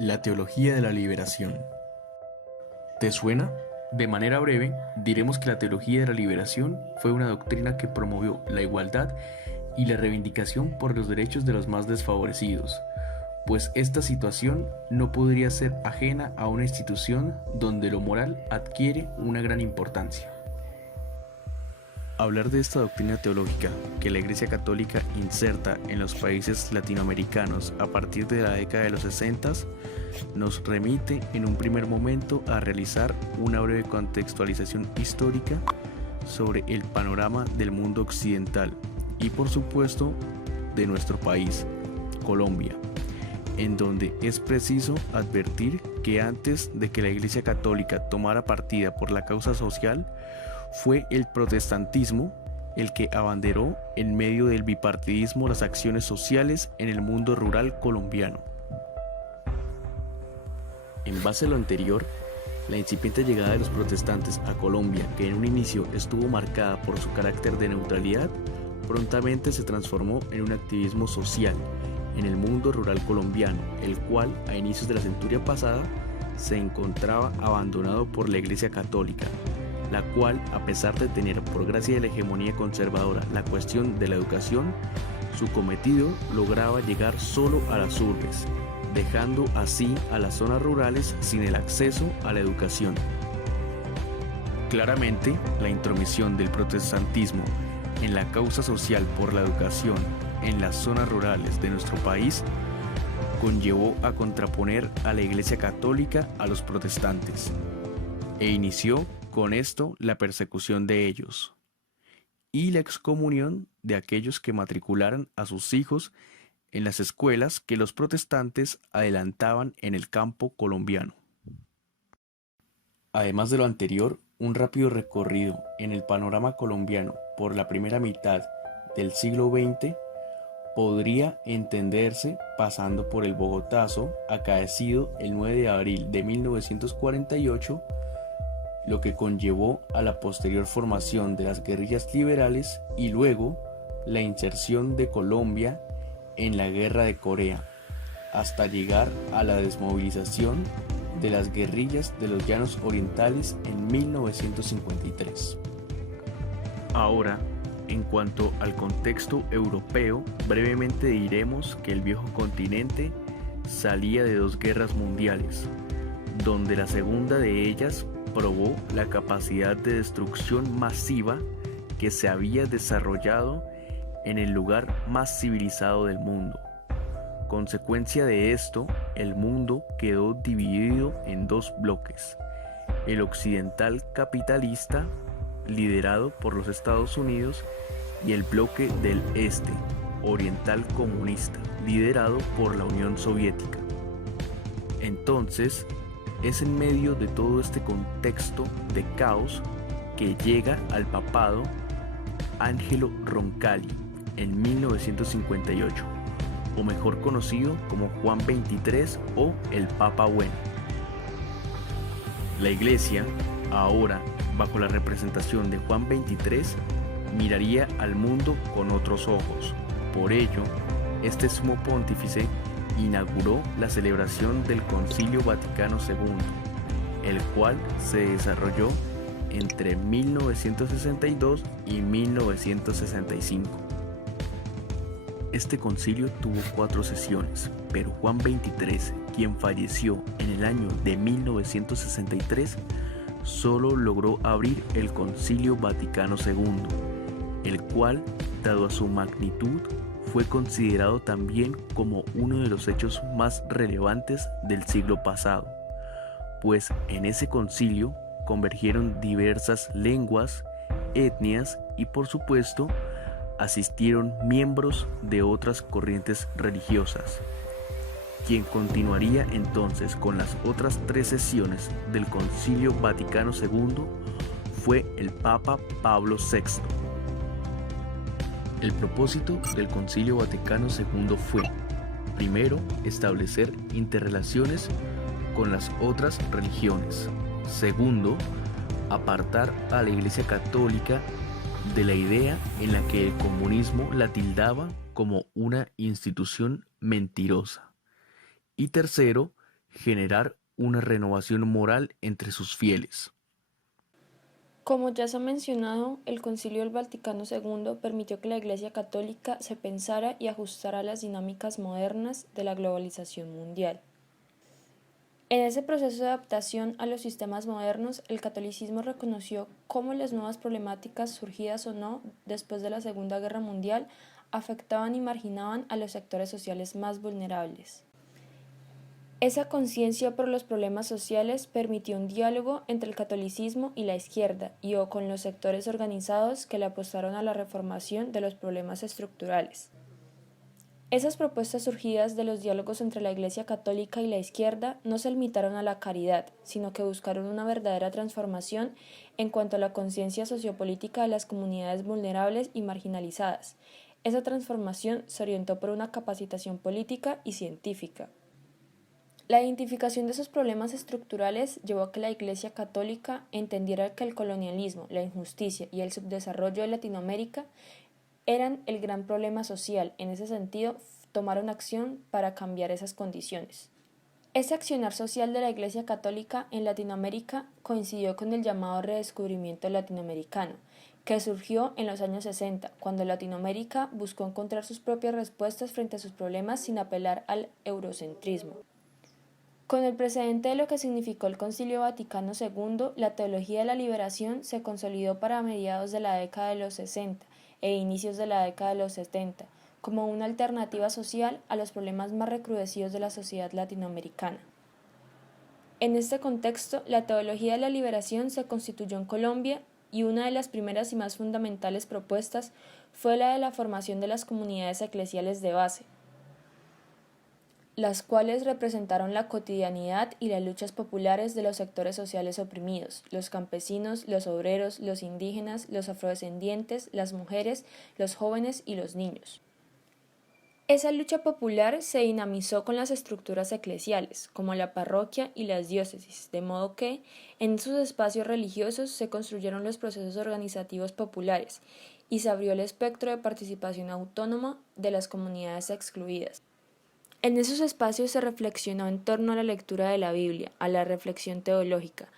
La teología de la liberación. ¿Te suena? De manera breve, diremos que la teología de la liberación fue una doctrina que promovió la igualdad y la reivindicación por los derechos de los más desfavorecidos, pues esta situación no podría ser ajena a una institución donde lo moral adquiere una gran importancia. Hablar de esta doctrina teológica que la Iglesia Católica inserta en los países latinoamericanos a partir de la década de los 60 nos remite en un primer momento a realizar una breve contextualización histórica sobre el panorama del mundo occidental y por supuesto de nuestro país, Colombia, en donde es preciso advertir que antes de que la Iglesia Católica tomara partida por la causa social, fue el protestantismo el que abanderó en medio del bipartidismo las acciones sociales en el mundo rural colombiano. En base a lo anterior, la incipiente llegada de los protestantes a Colombia, que en un inicio estuvo marcada por su carácter de neutralidad, prontamente se transformó en un activismo social en el mundo rural colombiano, el cual a inicios de la centuria pasada se encontraba abandonado por la Iglesia Católica, la cual, a pesar de tener por gracia de la hegemonía conservadora la cuestión de la educación, su cometido lograba llegar solo a las urbes, dejando así a las zonas rurales sin el acceso a la educación. Claramente, la intromisión del protestantismo en la causa social por la educación en las zonas rurales de nuestro país conllevó a contraponer a la Iglesia Católica a los protestantes, e inició con esto la persecución de ellos y la excomunión de aquellos que matricularan a sus hijos en las escuelas que los protestantes adelantaban en el campo colombiano. Además de lo anterior, un rápido recorrido en el panorama colombiano por la primera mitad del siglo XX podría entenderse pasando por el Bogotazo acaecido el 9 de abril de 1948, lo que conllevó a la posterior formación de las guerrillas liberales y luego la inserción de Colombia en la Guerra de Corea, hasta llegar a la desmovilización de las guerrillas de los Llanos Orientales en 1953. Ahora, en cuanto al contexto europeo, brevemente diremos que el viejo continente salía de dos guerras mundiales, donde la segunda de ellas probó la capacidad de destrucción masiva que se había desarrollado en el lugar más civilizado del mundo. Consecuencia de esto, el mundo quedó dividido en dos bloques: el occidental capitalista, liderado por los Estados Unidos, y el bloque del este, oriental comunista, liderado por la Unión Soviética. Entonces, es en medio de todo este contexto de caos que llega al papado Angelo Roncalli en 1958, o mejor conocido como Juan XXIII o el Papa Bueno. La Iglesia, ahora bajo la representación de Juan XXIII, miraría al mundo con otros ojos. Por ello, este sumo pontífice inauguró la celebración del Concilio Vaticano II, el cual se desarrolló entre 1962 y 1965. Este concilio tuvo 4 sesiones, pero Juan XXIII, quien falleció en el año de 1963, solo logró abrir el Concilio Vaticano II, el cual, dado a su magnitud, fue considerado también como uno de los hechos más relevantes del siglo pasado, pues en ese concilio convergieron diversas lenguas, etnias y por supuesto asistieron miembros de otras corrientes religiosas. Quien continuaría entonces con las otras 3 sesiones del Concilio Vaticano II fue el Papa Pablo VI. El propósito del Concilio Vaticano II fue, primero, establecer interrelaciones con las otras religiones. Segundo, apartar a la Iglesia Católica de la idea en la que el comunismo la tildaba como una institución mentirosa. Y tercero, generar una renovación moral entre sus fieles. Como ya se ha mencionado, el Concilio del Vaticano II permitió que la Iglesia Católica se pensara y ajustara a las dinámicas modernas de la globalización mundial. En ese proceso de adaptación a los sistemas modernos, el catolicismo reconoció cómo las nuevas problemáticas surgidas o no después de la Segunda Guerra Mundial afectaban y marginaban a los sectores sociales más vulnerables. Esa conciencia por los problemas sociales permitió un diálogo entre el catolicismo y la izquierda o con los sectores organizados que le apostaron a la reformación de los problemas estructurales. Esas propuestas surgidas de los diálogos entre la Iglesia Católica y la izquierda no se limitaron a la caridad, sino que buscaron una verdadera transformación en cuanto a la conciencia sociopolítica de las comunidades vulnerables y marginalizadas. Esa transformación se orientó por una capacitación política y científica. La identificación de esos problemas estructurales llevó a que la Iglesia Católica entendiera que el colonialismo, la injusticia y el subdesarrollo de Latinoamérica eran el gran problema social. En ese sentido, tomaron acción para cambiar esas condiciones. Ese accionar social de la Iglesia Católica en Latinoamérica coincidió con el llamado redescubrimiento latinoamericano, que surgió en los años 60, cuando Latinoamérica buscó encontrar sus propias respuestas frente a sus problemas sin apelar al eurocentrismo. Con el precedente de lo que significó el Concilio Vaticano II, la teología de la liberación se consolidó para mediados de la década de los 60 e inicios de la década de los 70, como una alternativa social a los problemas más recrudecidos de la sociedad latinoamericana. En este contexto, la teología de la liberación se constituyó en Colombia y una de las primeras y más fundamentales propuestas fue la de la formación de las comunidades eclesiales de base, las cuales representaron la cotidianidad y las luchas populares de los sectores sociales oprimidos, los campesinos, los obreros, los indígenas, los afrodescendientes, las mujeres, los jóvenes y los niños. Esa lucha popular se dinamizó con las estructuras eclesiales, como la parroquia y las diócesis, de modo que, en sus espacios religiosos se construyeron los procesos organizativos populares y se abrió el espectro de participación autónoma de las comunidades excluidas. En esos espacios se reflexionó en torno a la lectura de la Biblia, a la reflexión teológica,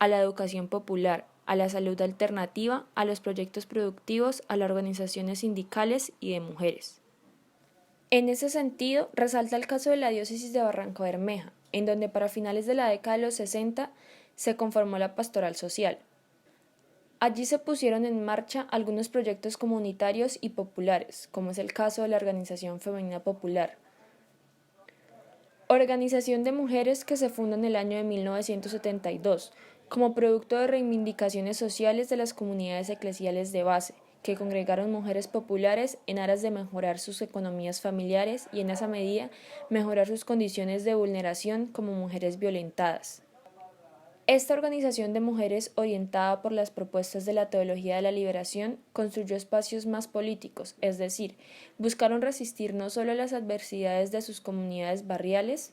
a la educación popular, a la salud alternativa, a los proyectos productivos, a las organizaciones sindicales y de mujeres. En ese sentido, resalta el caso de la diócesis de Barrancabermeja, en donde para finales de la década de los 60 se conformó la pastoral social. Allí se pusieron en marcha algunos proyectos comunitarios y populares, como es el caso de la Organización Femenina Popular, organización de mujeres que se funda en el año de 1972, como producto de reivindicaciones sociales de las comunidades eclesiales de base, que congregaron mujeres populares en aras de mejorar sus economías familiares y en esa medida mejorar sus condiciones de vulneración como mujeres violentadas. Esta organización de mujeres, orientada por las propuestas de la teología de la liberación, construyó espacios más políticos, es decir, buscaron resistir no solo a las adversidades de sus comunidades barriales,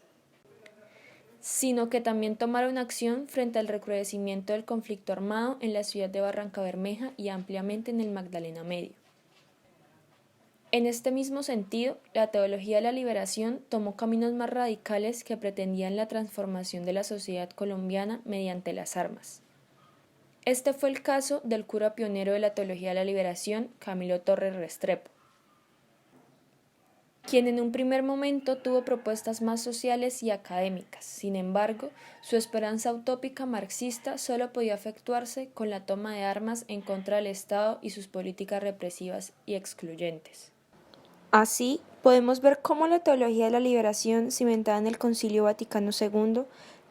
sino que también tomaron acción frente al recrudecimiento del conflicto armado en la ciudad de Barrancabermeja y ampliamente en el Magdalena Medio. En este mismo sentido, la teología de la liberación tomó caminos más radicales que pretendían la transformación de la sociedad colombiana mediante las armas. Este fue el caso del cura pionero de la teología de la liberación, Camilo Torres Restrepo, quien en un primer momento tuvo propuestas más sociales y académicas. Sin embargo, su esperanza utópica marxista solo podía efectuarse con la toma de armas en contra del Estado y sus políticas represivas y excluyentes. Así, podemos ver cómo la teología de la liberación, cimentada en el Concilio Vaticano II,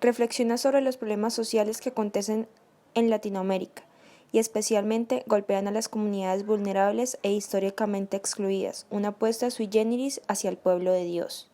reflexiona sobre los problemas sociales que acontecen en Latinoamérica y especialmente golpean a las comunidades vulnerables e históricamente excluidas, una apuesta sui generis hacia el pueblo de Dios.